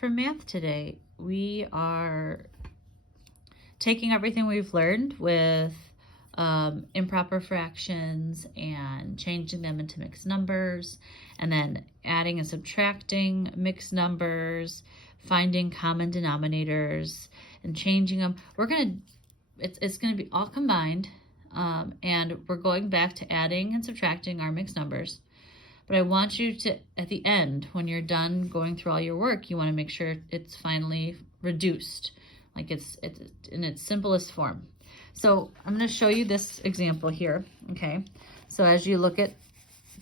for math today, we are taking everything we've learned with improper fractions and changing them into mixed numbers, and then adding and subtracting mixed numbers, finding common denominators and changing them. It's gonna be all combined, and we're going back to adding and subtracting our mixed numbers. But I want you to, at the end, when you're done going through all your work, you want to make sure it's finally reduced, like it's in its simplest form. So I'm going to show you this example here. Okay, so as you look at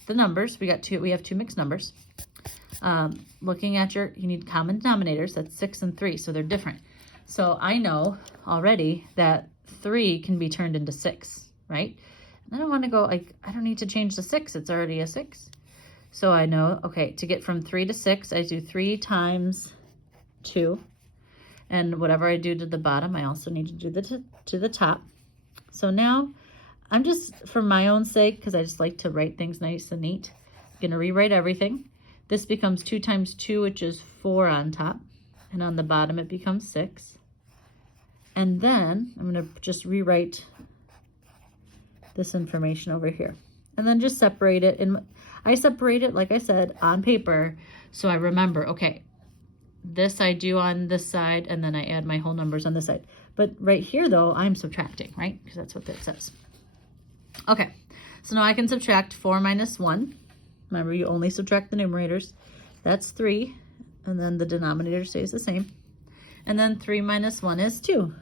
the numbers, we have two mixed numbers. Looking at you need common denominators. That's 6 and 3, so they're different. So I know already that 3 can be turned into 6, right? And I don't want to go like, I don't need to change the 6. It's already a 6. So I know, okay, to get from 3 to 6, I do 3 times 2. And whatever I do to the bottom, I also need to do to the top. So now I'm just, for my own sake, because I just like to write things nice and neat, I'm going to rewrite everything. This becomes 2 times 2, which is 4 on top. And on the bottom, it becomes 6. And then I'm going to just rewrite this information over here. And then just separate it. And I separate it, like I said, on paper. So I remember, okay, this I do on this side, and then I add my whole numbers on this side. But right here, though, I'm subtracting, right? Because that's what that says. Okay, so now I can subtract 4 minus 1. Remember, you only subtract the numerators. That's 3, and then the denominator stays the same. And then 3 minus 1 is 2.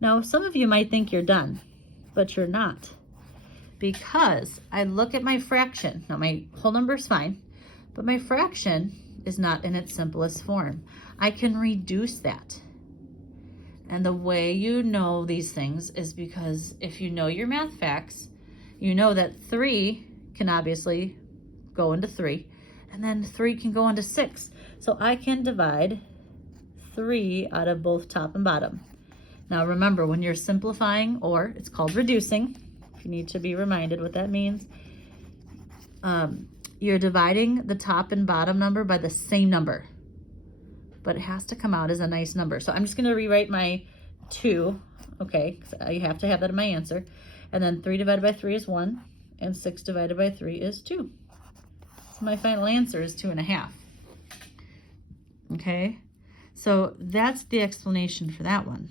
Now, some of you might think you're done, but you're not. Because I look at my fraction. Now, my whole number is fine, but my fraction is not in its simplest form. I can reduce that. And the way you know these things is because if you know your math facts, you know that 3 can obviously go into 3, and then 3 can go into 6. So I can divide 3 out of both top and bottom. Now remember, when you're simplifying, or it's called reducing, if you need to be reminded what that means, you're dividing the top and bottom number by the same number, but it has to come out as a nice number. So I'm just going to rewrite my 2, okay, because you have to have that in my answer. And then 3 divided by 3 is 1, and 6 divided by 3 is 2. So my final answer is 2.5. Okay, so that's the explanation for that one.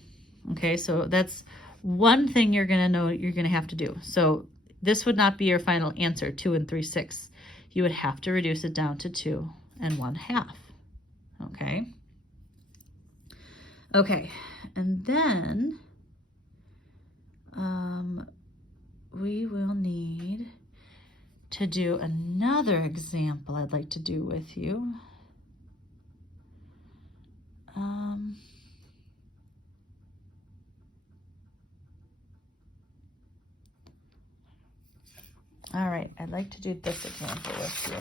Okay, so that's one thing you're going to know you're going to have to do. So this would not be your final answer, 2 and 3/6. You would have to reduce it down to 2 1/2. Okay. Okay, and then we will need to do another example I'd like to do with you. All right, I'd like to do this example with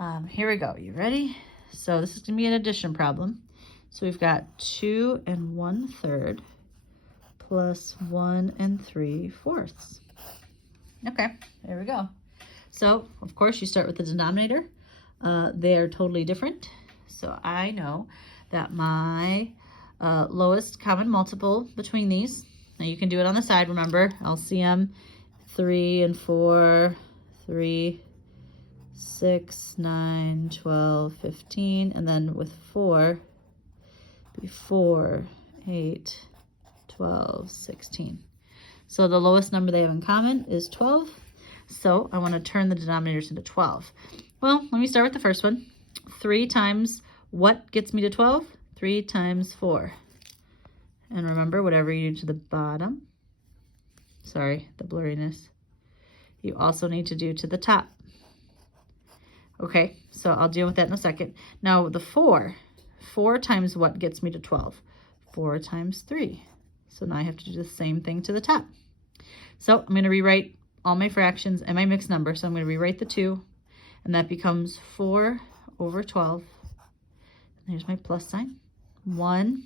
you. Here we go. You ready? So this is going to be an addition problem. So we've got 2 1/3 plus 1 3/4. Okay, there we go. So, of course, you start with the denominator. They are totally different. So I know that my lowest common multiple between these, now you can do it on the side, remember, LCM, 3 and 4, 3, 6, 9, 12, 15, and then with 4, be 4, 8, 12, 16. So the lowest number they have in common is 12. So I want to turn the denominators into 12. Well, let me start with the first one. 3 times what gets me to 12? 3 times 4. And remember, whatever you do to the bottom, sorry, the blurriness, you also need to do to the top. Okay, so I'll deal with that in a second. Now the 4 times what gets me to 12? 4 times 3. So now I have to do the same thing to the top. So I'm going to rewrite all my fractions and my mixed number. So I'm going to rewrite the 2, and that becomes 4 over 12. There's my plus sign. 1,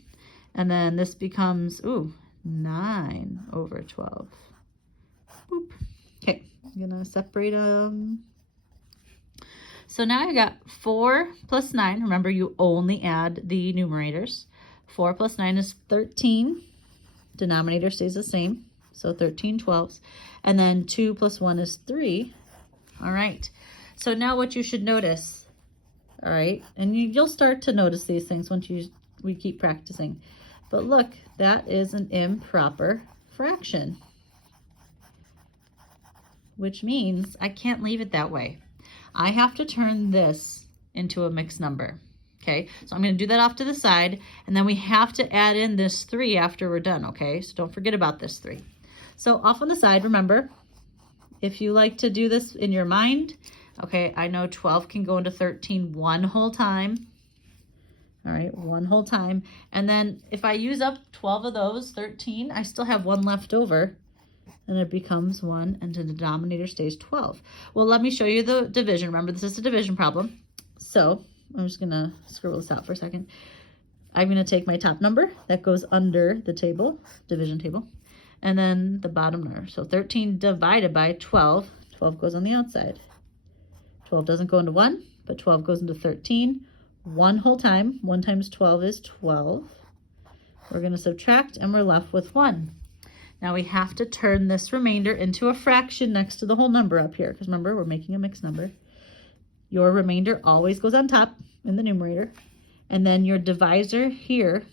and then this becomes, 9 over 12. Boop. Okay, I'm going to separate them. So now I got 4 plus 9. Remember, you only add the numerators. 4 plus 9 is 13. Denominator stays the same. So 13 twelfths. And then 2 plus 1 is 3. All right. So now what you should notice, all right, and you'll start to notice these things once we keep practicing. But look, that is an improper fraction, which means I can't leave it that way. I have to turn this into a mixed number. Okay, so I'm going to do that off to the side, and then we have to add in this 3 after we're done, okay? So don't forget about this 3. So off on the side, remember, if you like to do this in your mind, okay, I know 12 can go into 13 one whole time. All right, one whole time. And then if I use up 12 of those, 13, I still have 1 left over. And it becomes 1, and the denominator stays 12. Well, let me show you the division. Remember, this is a division problem. So I'm just going to scribble this out for a second. I'm going to take my top number that goes under the table, division table, and then the bottom number. So 13 divided by 12. 12 goes on the outside. 12 doesn't go into 1, but 12 goes into 13. One whole time. 1 times 12 is 12. We're going to subtract, and we're left with 1. Now we have to turn this remainder into a fraction next to the whole number up here, because remember, we're making a mixed number. Your remainder always goes on top in the numerator, and then your divisor here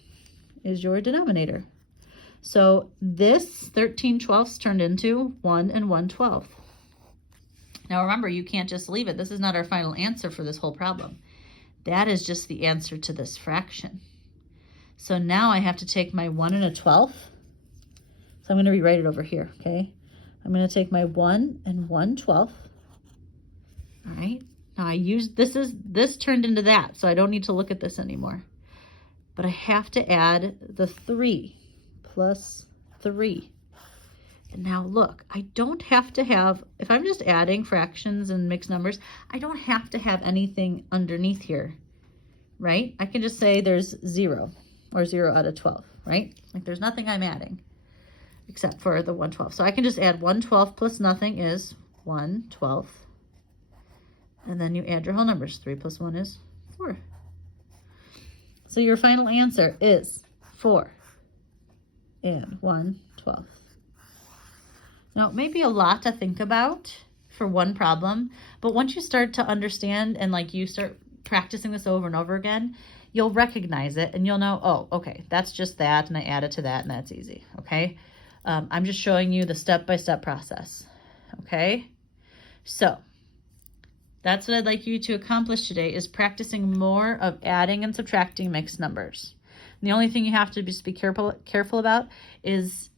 is your denominator. So this 13 twelfths turned into 1 and 1 12th. Now remember, you can't just leave it. This is not our final answer for this whole problem. That is just the answer to this fraction. So now I have to take my 1 and a 12th. So I'm going to rewrite it over here, okay? I'm going to take my 1 and 1 12th. All right. Now I used, this turned into that, so I don't need to look at this anymore. But I have to add the 3 plus 3. And now look, I don't have to have, if I'm just adding fractions and mixed numbers, I don't have to have anything underneath here, right? I can just say there's 0 or 0 out of 12, right? Like there's nothing I'm adding except for the 1 12th. So I can just add 1 12th plus nothing is 1 12th. And then you add your whole numbers. 3 plus 1 is 4. So your final answer is 4 and 1 12th. Now, it may be a lot to think about for one problem, but once you start to understand and like you start practicing this over and over again, you'll recognize it and you'll know, oh, okay, that's just that, and I add it to that, and that's easy, okay? I'm just showing you the step-by-step process, okay? So that's what I'd like you to accomplish today, is practicing more of adding and subtracting mixed numbers. And the only thing you have to just be careful about is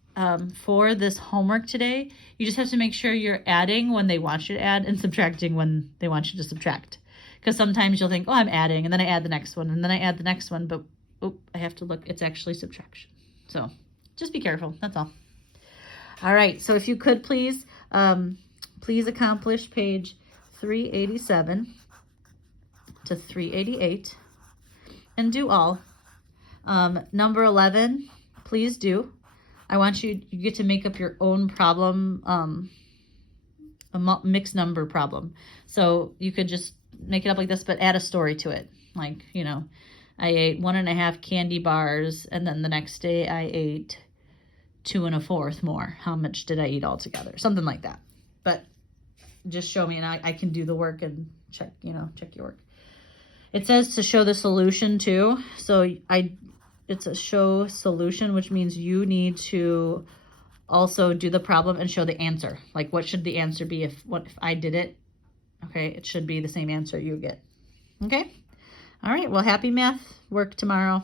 for this homework today, you just have to make sure you're adding when they want you to add and subtracting when they want you to subtract. Because sometimes you'll think, oh, I'm adding, and then I add the next one, and then I add the next one, but oh, I have to look, it's actually subtraction. So just be careful, that's all. All right, so if you could please accomplish page 387 to 388 and do all. Number 11, please do. I want you get to make up your own problem, a mixed number problem. So you could just make it up like this, but add a story to it. Like, you know, I ate 1.5 candy bars, and then the next day I ate 2 1/4 more. How much did I eat altogether? Something like that. But just show me, and I can do the work and check your work. It says to show the solution too. So it's a show solution, which means you need to also do the problem and show the answer. Like, what should the answer be if I did it? Okay, it should be the same answer you get. Okay? All right, well, happy math work tomorrow.